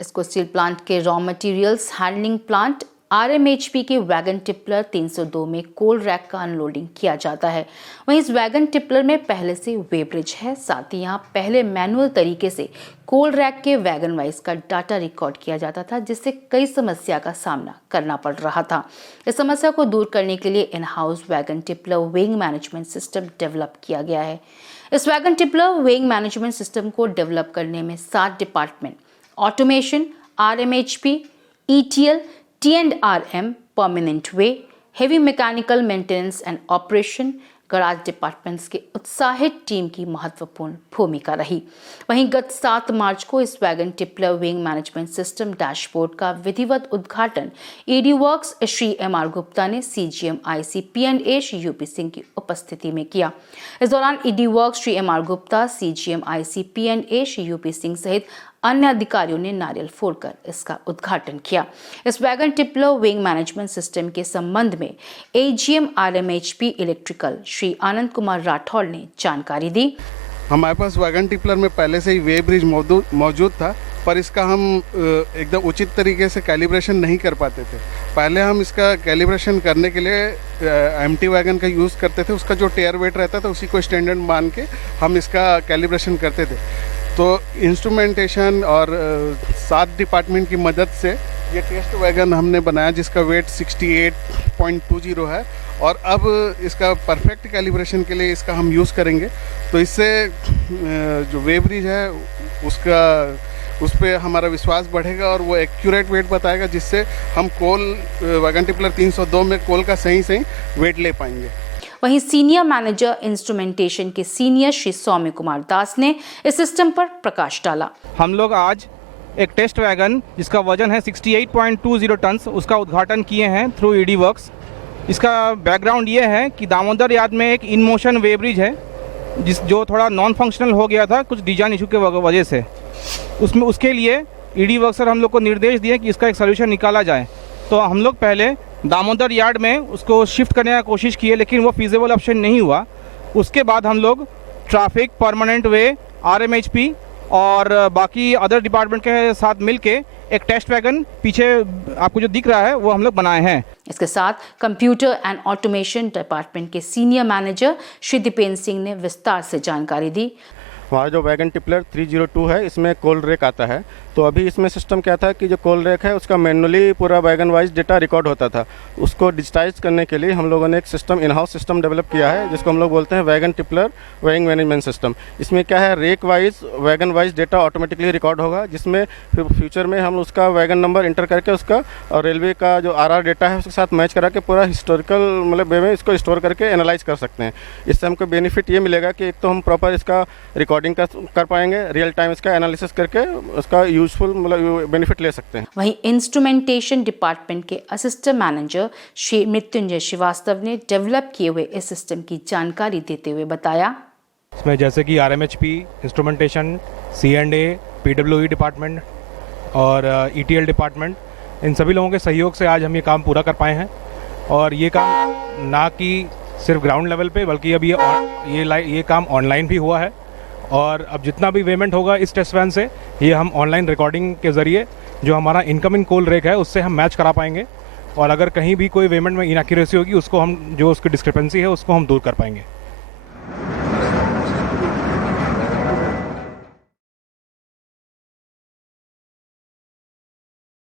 इसको steel plant के raw materials handling plant RMHP के वैगन टिपलर 302 में कोल रैक का अनलोडिंग किया जाता है। वहीं इस वैगन टिपलर में पहले से वे ब्रिज है। साथ ही यहाँ पहले मैनुअल तरीके से कोल रैक के वैगन वाइज का डाटा रिकॉर्ड किया जाता था, जिससे कई समस्या का सामना करना पड़ रहा था। इस समस्या को दूर करने के लिए in house wagon tippler weighing management system develop किया गया है। इस wagon tippler weighing management system को डेवलप करने में 7 department automation, RMHP, ETL, T&RM, permanent way, heavy mechanical maintenance and operation, garage departments के उत्साहित टीम की महत्वपूर्ण भूमिका रही। वहीं गत 7 मार्च को इस wagon tippler weighing management system dashboard का विधिवत उद्घाटन ED works Shri MR Gupta ने CGM IC P&A Shri UP Singh की उपस्थिति में किया। इस दौरान ED works Shri MR Gupta, CGM IC P&A Shri UP Singh सहित अन्य अधिकारियों ने नारियल फोड़कर इसका उद्घाटन किया। इस wagon tippler weighing management system के संबंध में AGM RMHP electrical Shri Anand Kumar Rathore ने जानकारी दी। हमारे पास वैगन टिपलर में पहले से ही वे ब्रिज मौजूद था, पर इसका हम एकदम उचित तरीके से कैलिब्रेशन नहीं कर पाते थे। पहले हम इसका कैलिब्रेशन करने के लिए एम्प्टी वैगन का यूज़ करते थे। उसका जो टेयर वेट रहता था उसी को स्टैंडर्ड मान के हम इसका कैलिब्रेशन करते थे। तो इंस्ट्रूमेंटेशन और 7 डिपार्टमेंट की मदद से ये टेस्ट वैगन हमने बनाया, जिसका वेट 68.20 है। और अब इसका परफेक्ट कैलिब्रेशन के लिए इसका हम यूज़ करेंगे, तो इससे जो वे ब्रिज है उस पर हमारा विश्वास बढ़ेगा और वो एक्यूरेट वेट बताएगा, जिससे हम कोल वैगन टिपलर 302 में कोल का सही वेट ले पाएंगे। वहीं सीनियर मैनेजर इंस्ट्रूमेंटेशन के सीनियर श्री सौम्य कुमार दास ने इस सिस्टम पर प्रकाश डाला। हम लोग आज एक टेस्ट वैगन जिसका वजन है 68.20 टन, उसका उद्घाटन किए हैं थ्रू ED वर्क्स। इसका बैकग्राउंड ये है कि दामोदर यार्ड में एक इन मोशन वे ब्रिज है जो थोड़ा नॉन फंक्शनल हो गया था कुछ डिजाइन इशू के वजह से। उसके लिए ED वर्क्स सर हम लोग को निर्देश दिए कि इसका एक सोल्यूशन निकाला जाए। तो हम लोग पहले दामोदर यार्ड में उसको शिफ्ट करने की कोशिश किए, लेकिन वो फीजेबल ऑप्शन नहीं हुआ। उसके बाद हम लोग ट्रैफिक, परमानेंट वे, RMHP और बाकी अदर डिपार्टमेंट के साथ मिलके एक टेस्ट वैगन पीछे आपको जो दिख रहा है वो हम लोग बनाए हैं। इसके साथ कंप्यूटर एंड ऑटोमेशन डिपार्टमेंट के सीनियर मैनेजर श्री दीपेंद्र सिंह ने विस्तार से जानकारी दी। हमारा जो वैगन टिपलर 302 है, इसमें कोल रैक आता है। तो अभी इसमें सिस्टम क्या था कि जो कोल रैक है उसका मैनुअली पूरा वैगन वाइज डेटा रिकॉर्ड होता था। उसको डिजिटाइज करने के लिए हम लोगों ने एक system in house system develop किया है, जिसको हम लोग बोलते हैं wagon tippler weighing management system. इसमें क्या है, rake wise wagon wise data automatically record होगा, जिसमें फ्यूचर में हम उसका वैगन नंबर इंटर करके उसका और रेलवे का जो RR डेटा है उसके साथ मैच करा के पूरा हिस्टोरिकल मतलब वे में इसको स्टोर करके एनालाइज कर सकते हैं। इससे हमको बेनिफिट ये मिलेगा कि एक तो हम प्रॉपर इसका रिकॉर्डिंग कर पाएंगे, रियल टाइम इसका एनालिसिस करके उसका यूजफुल मतलब बेनिफिट ले सकते हैं। वहीं इंस्ट्रूमेंटेशन डिपार्टमेंट के असिस्टेंट मैनेजर श्री मृत्युंजय श्रीवास्तव ने डेवलप किए हुए इस सिस्टम की जानकारी देते हुए बताया। इसमें जैसे कि RMHP, instrumentation, C&A, PWE department और ETL डिपार्टमेंट, इन सभी लोगों के सहयोग से आज हम ये काम पूरा कर पाए हैं। और ये काम ना कि सिर्फ ग्राउंड लेवल पे, बल्कि अब ये काम ऑनलाइन भी हुआ है। और अब जितना भी पेमेंट होगा इस टेस्ट वैन से, ये हम ऑनलाइन रिकॉर्डिंग के ज़रिए जो हमारा इनकमिंग कोल रेक है उससे हम मैच करा पाएंगे। और अगर कहीं भी कोई पेमेंट में इनएक्यूरेसी होगी उसको हम जो उसकी डिस्क्रिपेंसी है उसको हम दूर कर पाएंगे।